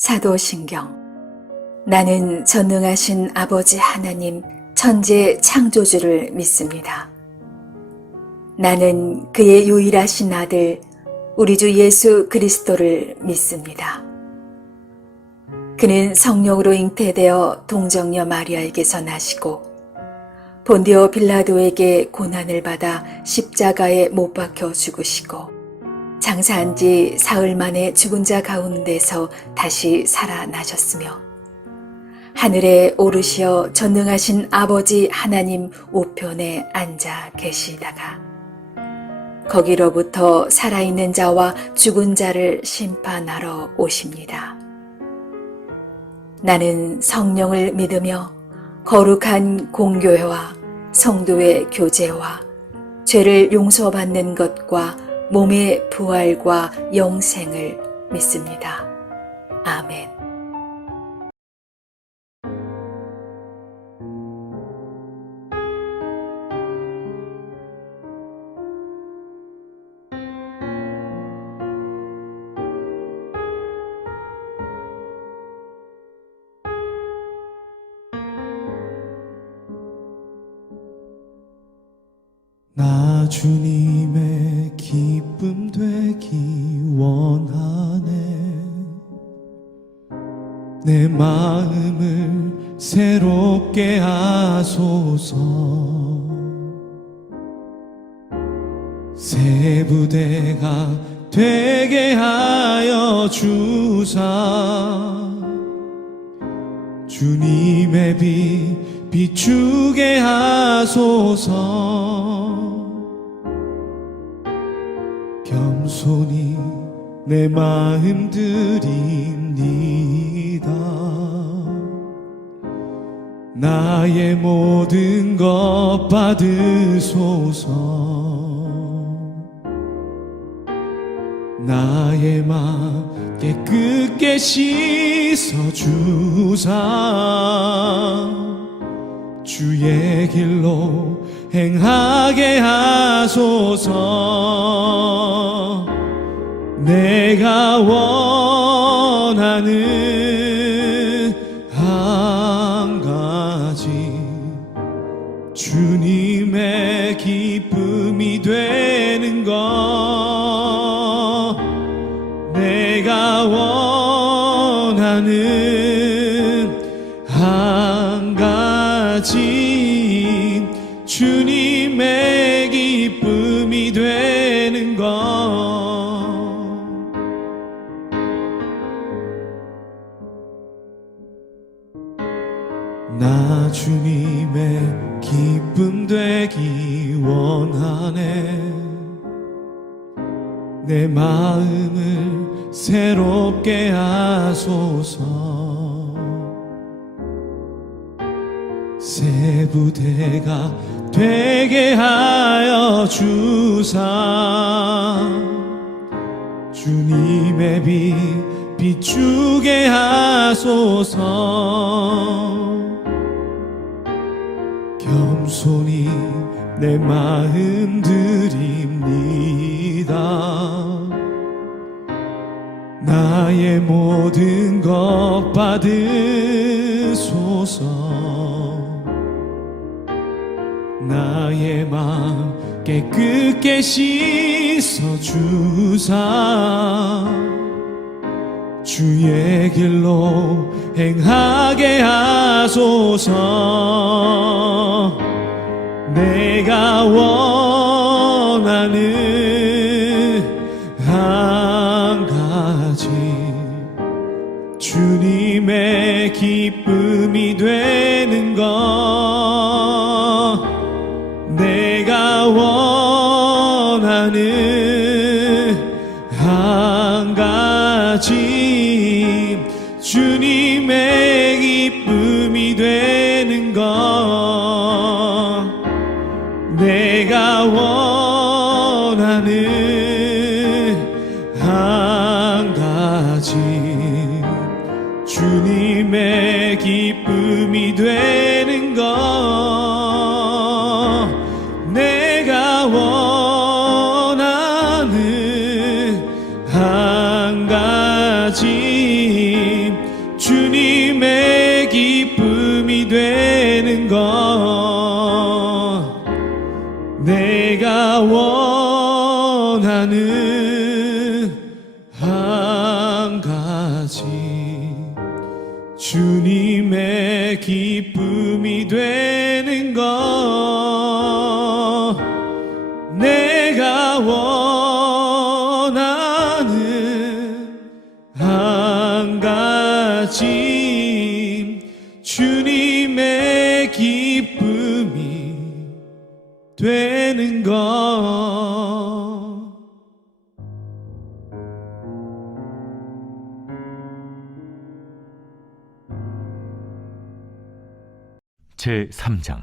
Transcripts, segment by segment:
사도신경. 나는 전능하신 아버지 하나님 천지 창조주를 믿습니다. 나는 그의 유일하신 아들 우리 주 예수 그리스도를 믿습니다. 그는 성령으로 잉태되어 동정녀 마리아에게서 나시고 본디오 빌라도에게 고난을 받아 십자가에 못 박혀 죽으시고 장사한 지 사흘 만에 죽은 자 가운데서 다시 살아나셨으며 하늘에 오르시어 전능하신 아버지 하나님 우편에 앉아 계시다가 거기로부터 살아있는 자와 죽은 자를 심판하러 오십니다. 나는 성령을 믿으며 거룩한 공교회와 성도의 교제와 죄를 용서받는 것과 몸의 부활과 영생을 믿습니다. 아멘. 나 주님의 기쁨 되기 원하네. 내 마음을 새롭게 하소서. 새 부대가 되게 하여 주사. 주님의 빛 비추게 하소서. 겸손히 내 마음 드립니다. 나의 모든 것 받으소서. 나의 마음 깨끗게 씻어주사. 주의 길로 행하게 하소서. 내가 원하는 한 가지 주님의 기쁨이 되는 것. 내가 원하는 한 가지 주님의 기쁨이 되는 것. 나 주님의 기쁨 되기 원하네. 내 마음을 새롭게 하소서. 새 부대가 되게 하여 주사. 주님의 빛 비추게 하소서. 겸손히 내 마음 드립니다. 나의 모든 것 받으소서. 나의 마음 깨끗게 씻어주사. 주의 길로 행하게 하소서. 내가 원하는 한 가지 주님의 기쁨이 되는 것. 내가 원하는 한 가지 주님의 기쁨이 되는 것. 내가 원하는 한 가지 주님의 기쁨이 되는 것. 내가 원하는 한 가지 원하는 한 가지 주님의 기쁨이 되는 것 내가 원하는 한 가지 주님의 기쁨이 되는 것 제3장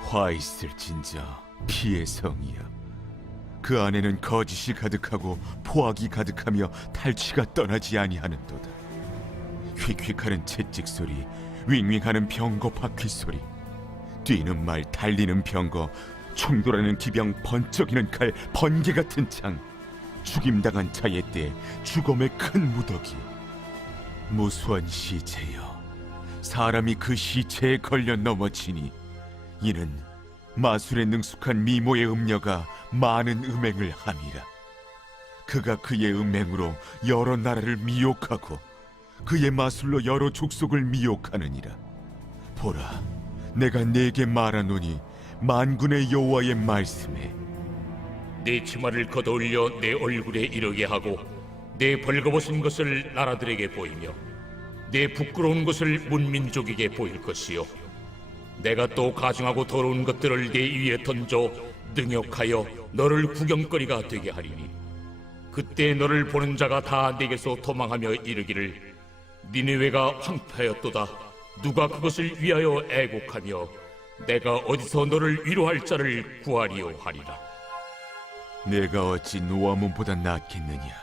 화 있을진저 피의 성이여 그 안에는 거짓이 가득하고 포악이 가득하며 탈취가 떠나지 아니하는도다. 휙휙하는 채찍 소리, 윙윙하는 병거 바퀴 소리, 뛰는 말, 달리는 병거, 충돌하는 기병, 번쩍이는 칼, 번개 같은 창, 죽임당한 자의 때 죽음의 큰 무더기, 무수한 시체여 사람이 그 시체에 걸려 넘어지니 이는 마술에 능숙한 미모의 음녀가 많은 음행을 함이라. 그가 그의 음행으로 여러 나라를 미혹하고 그의 마술로 여러 족속을 미혹하느니라. 보라, 내가 네게 말하노니 만군의 여호와의 말씀에 내 치마를 걷어올려 내 얼굴에 이르게 하고 내 벌거벗은 것을 나라들에게 보이며 내 부끄러운 것을 문민족에게 보일 것이요 내가 또 가증하고 더러운 것들을 내 위에 던져 능욕하여 너를 구경거리가 되게 하리니 그때 너를 보는 자가 다 내게서 도망하며 이르기를 니느웨가 황폐하였도다 누가 그것을 위하여 애곡하며 내가 어디서 너를 위로할 자를 구하리요 하리라. 내가 어찌 노아몬보다 낫겠느냐.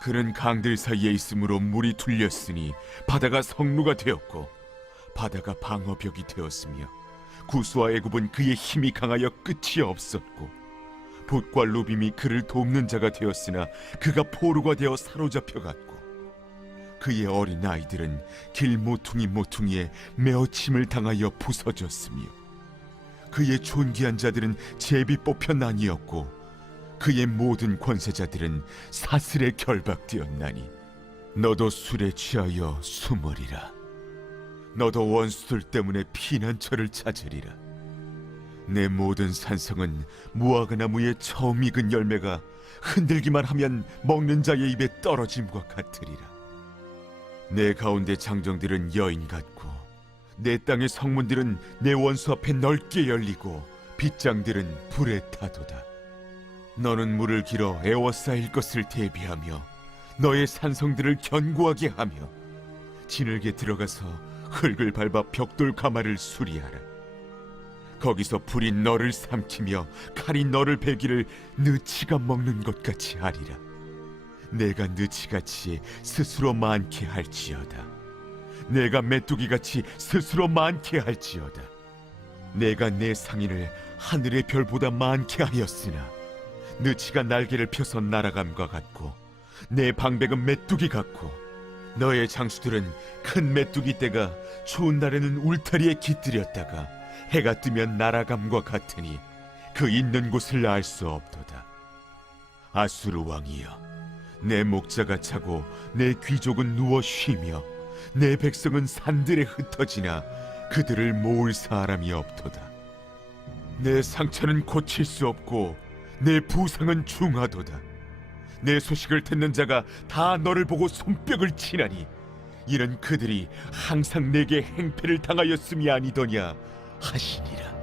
그는 강들 사이에 있으므로 물이 툴렸으니 바다가 성루가 되었고 바다가 방어벽이 되었으며 구스와 애굽은 그의 힘이 강하여 끝이 없었고 봇과 루빔이 그를 돕는 자가 되었으나 그가 포로가 되어 사로잡혀갔고 그의 어린 아이들은 길 모퉁이 모퉁이에 메어침을 당하여 부서졌으며 그의 존귀한 자들은 제비 뽑혀 나뉘었고 그의 모든 권세자들은 사슬에 결박되었나니 너도 술에 취하여 숨으리라. 너도 원수들 때문에 피난처를 찾으리라. 내 모든 산성은 무화과 나무의 처음 익은 열매가 흔들기만 하면 먹는 자의 입에 떨어짐과 같으리라. 내 가운데 장정들은 여인 같고 내 땅의 성문들은 내 원수 앞에 넓게 열리고 빗장들은 불에 타도다. 너는 물을 길어 에워싸일 것을 대비하며 너의 산성들을 견고하게 하며 진흙에 들어가서 흙을 밟아 벽돌 가마를 수리하라. 거기서 불이 너를 삼키며 칼이 너를 베기를 느치가 먹는 것 같이 하리라. 내가 느치같이 스스로 많게 할지어다. 내가 메뚜기같이 스스로 많게 할지어다. 내가 내 상인을 하늘의 별보다 많게 하였으나 느치가 날개를 펴서 날아감과 같고 내 방백은 메뚜기 같고 너의 장수들은 큰 메뚜기 떼가 추운 날에는 울타리에 깃들였다가 해가 뜨면 날아감과 같으니 그 있는 곳을 알 수 없도다. 아수르 왕이여, 내 목자가 차고 내 귀족은 누워 쉬며 내 백성은 산들에 흩어지나 그들을 모을 사람이 없도다. 내 상처는 고칠 수 없고 내 부상은 중하도다. 내 소식을 듣는 자가 다 너를 보고 손뼉을 치나니 이는 그들이 항상 내게 행패를 당하였음이 아니더냐 하시니라.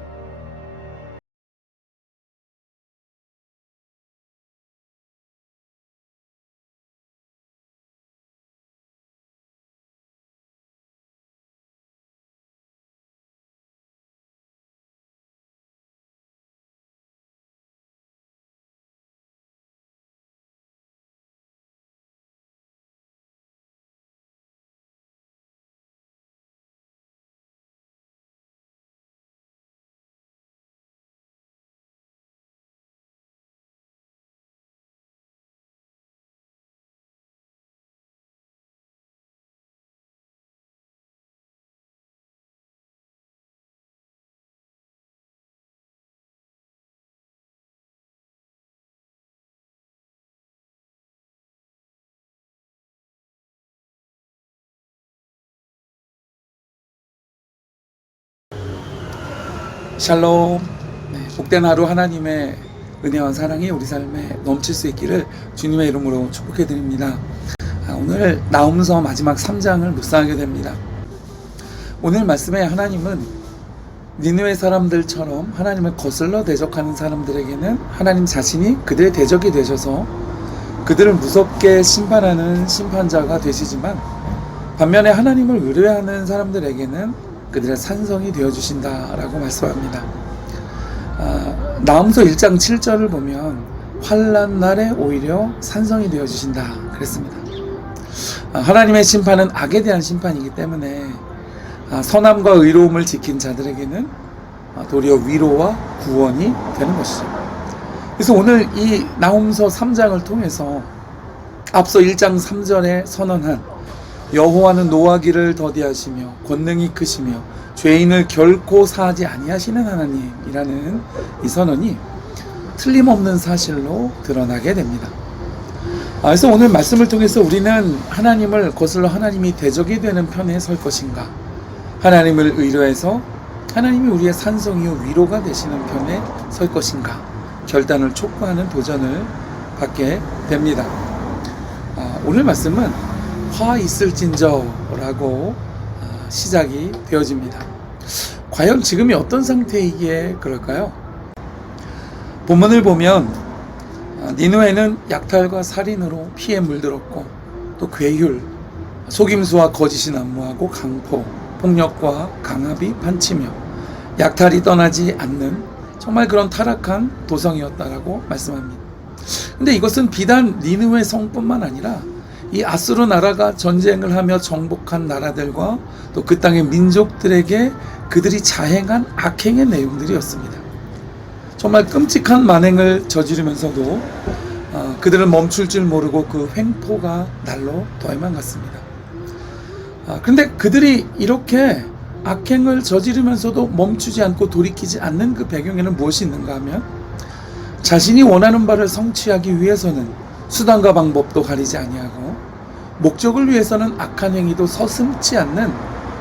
샬롬. 복된 하루 하나님의 은혜와 사랑이 우리 삶에 넘칠 수 있기를 주님의 이름으로 축복해 드립니다. 오늘 나훔서 마지막 3장을 묵상하게 됩니다. 오늘 말씀에 하나님은 니느웨 사람들처럼 하나님을 거슬러 대적하는 사람들에게는 하나님 자신이 그들의 대적이 되셔서 그들을 무섭게 심판하는 심판자가 되시지만, 반면에 하나님을 의뢰하는 사람들에게는 그들의 산성이 되어주신다라고 말씀합니다. 나훔서 1장 7절을 보면 환난 날에 오히려 산성이 되어주신다 그랬습니다. 하나님의 심판은 악에 대한 심판이기 때문에 선함과 의로움을 지킨 자들에게는 도리어 위로와 구원이 되는 것이죠. 그래서 오늘 이 나훔서 3장을 통해서 앞서 1장 3절에 선언한 여호와는 노하기를 더디하시며 권능이 크시며 죄인을 결코 사하지 아니하시는 하나님이라는 이 선언이 틀림없는 사실로 드러나게 됩니다. 그래서 오늘 말씀을 통해서 우리는 하나님을 거슬러 하나님이 대적이 되는 편에 설 것인가, 하나님을 의뢰해서 하나님이 우리의 산성이요 위로가 되시는 편에 설 것인가 결단을 촉구하는 도전을 받게 됩니다. 오늘 말씀은 화 있을진저라고 시작이 되어집니다. 과연 지금이 어떤 상태이기에 그럴까요? 본문을 보면 니느웨는 약탈과 살인으로 피에 물들었고, 또 괴휼, 속임수와 거짓이 난무하고 강포, 폭력과 강압이 판치며 약탈이 떠나지 않는 정말 그런 타락한 도성이었다라고 말씀합니다. 근데 이것은 비단 니느웨 성뿐만 아니라 이 아수르 나라가 전쟁을 하며 정복한 나라들과 또 그 땅의 민족들에게 그들이 자행한 악행의 내용들이었습니다. 정말 끔찍한 만행을 저지르면서도 그들을 멈출 줄 모르고 그 횡포가 날로 더해만 갔습니다. 그런데 그들이 이렇게 악행을 저지르면서도 멈추지 않고 돌이키지 않는 그 배경에는 무엇이 있는가 하면, 자신이 원하는 바를 성취하기 위해서는 수단과 방법도 가리지 아니하고 목적을 위해서는 악한 행위도 서슴지 않는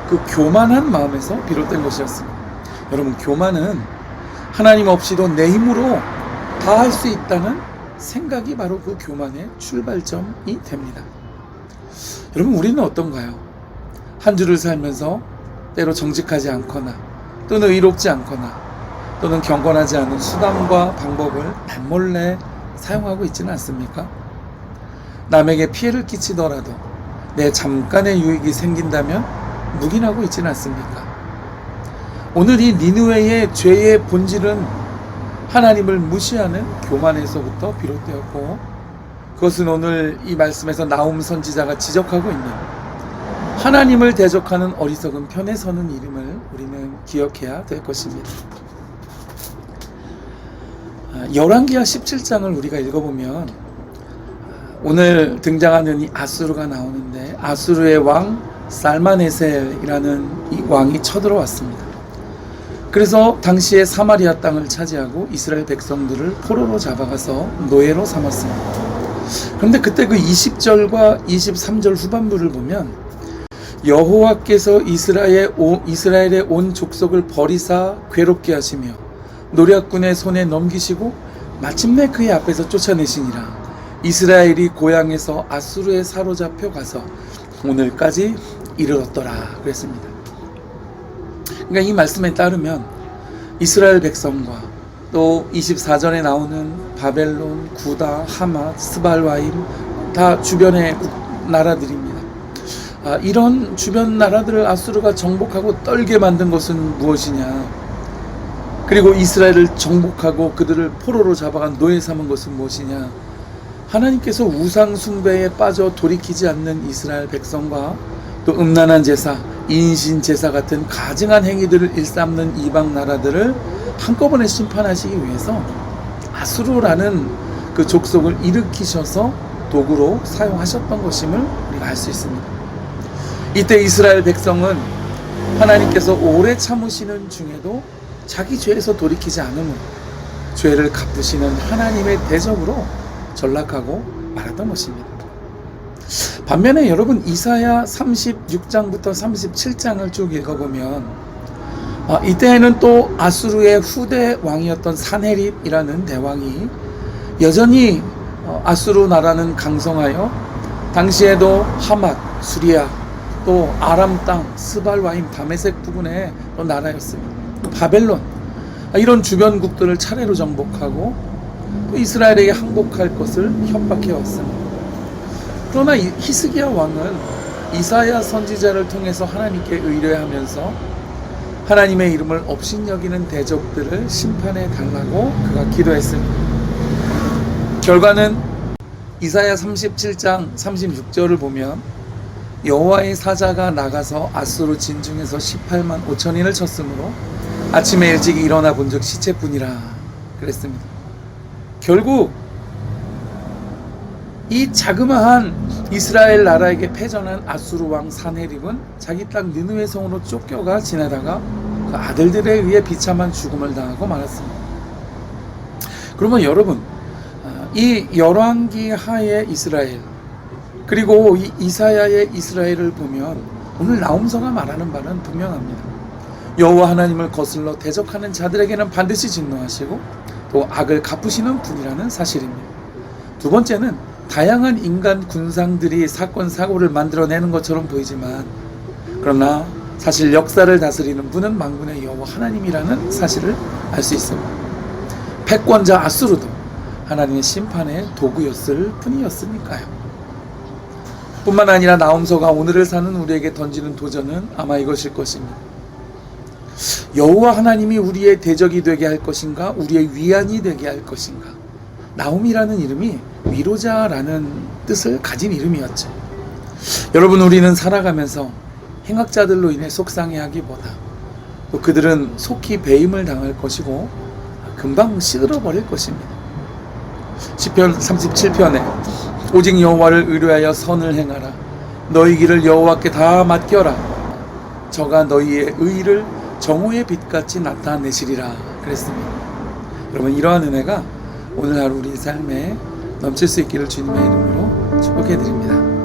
그 교만한 마음에서 비롯된 것이었습니다. 여러분, 교만은 하나님 없이도 내 힘으로 다 할 수 있다는 생각이 바로 그 교만의 출발점이 됩니다. 여러분, 우리는 어떤가요? 한 주를 살면서 때로 정직하지 않거나 또는 의롭지 않거나 또는 경건하지 않은 수단과 방법을 남몰래 사용하고 있지는 않습니까? 남에게 피해를 끼치더라도 내 잠깐의 유익이 생긴다면 묵인하고 있지는 않습니까? 오늘 이 니느웨의 죄의 본질은 하나님을 무시하는 교만에서부터 비롯되었고, 그것은 오늘 이 말씀에서 나훔 선지자가 지적하고 있는 하나님을 대적하는 어리석은 편에 서는 이름을 우리는 기억해야 될 것입니다. 열왕기하 17장을 우리가 읽어보면 오늘 등장하는 이 아수르가 나오는데, 아수르의 왕 살마네셀이라는 이 왕이 쳐들어왔습니다. 그래서 당시에 사마리아 땅을 차지하고 이스라엘 백성들을 포로로 잡아가서 노예로 삼았습니다. 그런데 그때 그 20절과 23절 후반부를 보면 여호와께서 이스라엘의 온 족속을 버리사 괴롭게 하시며 노략군의 손에 넘기시고 마침내 그의 앞에서 쫓아내시니라. 이스라엘이 고향에서 아수르에 사로잡혀 가서 오늘까지 이르렀더라 그랬습니다. 그러니까 이 말씀에 따르면 이스라엘 백성과 또 24절에 나오는 바벨론, 구다, 하맛, 스발와임 다 주변의 나라들입니다. 이런 주변 나라들을 아수르가 정복하고 떨게 만든 것은 무엇이냐? 그리고 이스라엘을 정복하고 그들을 포로로 잡아간 노예 삼은 것은 무엇이냐? 하나님께서 우상 숭배에 빠져 돌이키지 않는 이스라엘 백성과 또 음란한 제사, 인신 제사 같은 가증한 행위들을 일삼는 이방 나라들을 한꺼번에 심판하시기 위해서 아수르라는 그 족속을 일으키셔서 도구로 사용하셨던 것임을 우리가 알 수 있습니다. 이때 이스라엘 백성은 하나님께서 오래 참으시는 중에도 자기 죄에서 돌이키지 않으므로 죄를 갚으시는 하나님의 대적으로 전락하고 말았던 것입니다. 반면에 여러분, 이사야 36장부터 37장을 쭉 읽어보면 이때에는 또 아수르의 후대 왕이었던 산헤립이라는 대왕이 여전히 아수르 나라는 강성하여 당시에도 하맛, 수리아, 또 아람 땅, 스발와임, 다메섹 부근의 또 나라였습니다. 또 바벨론, 이런 주변국들을 차례로 정복하고 또 이스라엘에게 항복할 것을 협박해 왔습니다. 그러나 히스기야 왕은 이사야 선지자를 통해서 하나님께 의뢰하면서 하나님의 이름을 업신여기는 대적들을 심판해 달라고 그가 기도했습니다. 결과는 이사야 37장 36절을 보면 여호와의 사자가 나가서 아수르 진중에서 18만 5천인을 쳤으므로 아침에 일찍 일어나 본즉 시체뿐이라 그랬습니다. 결국 이 자그마한 이스라엘 나라에게 패전한 아수르 왕 산헤립은 자기 땅 느느웨 성으로 쫓겨가 지내다가 그 아들들에 의해 비참한 죽음을 당하고 말았습니다. 그러면 여러분, 이 열왕기 하의 이스라엘, 그리고 이 이사야의 이스라엘을 보면 오늘 나홈서가 말하는 바는 분명합니다. 여호와 하나님을 거슬러 대적하는 자들에게는 반드시 진노하시고 또 악을 갚으시는 분이라는 사실입니다. 두 번째는 다양한 인간 군상들이 사건 사고를 만들어내는 것처럼 보이지만 그러나 사실 역사를 다스리는 분은 만군의 여호와 하나님이라는 사실을 알 수 있습니다. 패권자 아수르도 하나님의 심판의 도구였을 뿐이었으니까요. 뿐만 아니라 나홈서가 오늘을 사는 우리에게 던지는 도전은 아마 이것일 것입니다. 여호와 하나님이 우리의 대적이 되게 할 것인가, 우리의 위안이 되게 할 것인가. 나홈이라는 이름이 위로자라는 뜻을 가진 이름이었죠. 여러분, 우리는 살아가면서 행악자들로 인해 속상해하기보다 또 그들은 속히 배임을 당할 것이고 금방 시들어버릴 것입니다. 시편 37편에 오직 여호와를 의뢰하여 선을 행하라. 너희 길을 여호와께 다 맡겨라. 저가 너희의 의를 정오의 빛같이 나타내시리라 그랬습니다. 여러분, 이러한 은혜가 오늘 하루 우리 삶에 넘칠 수 있기를 주님의 이름으로 축복해 드립니다.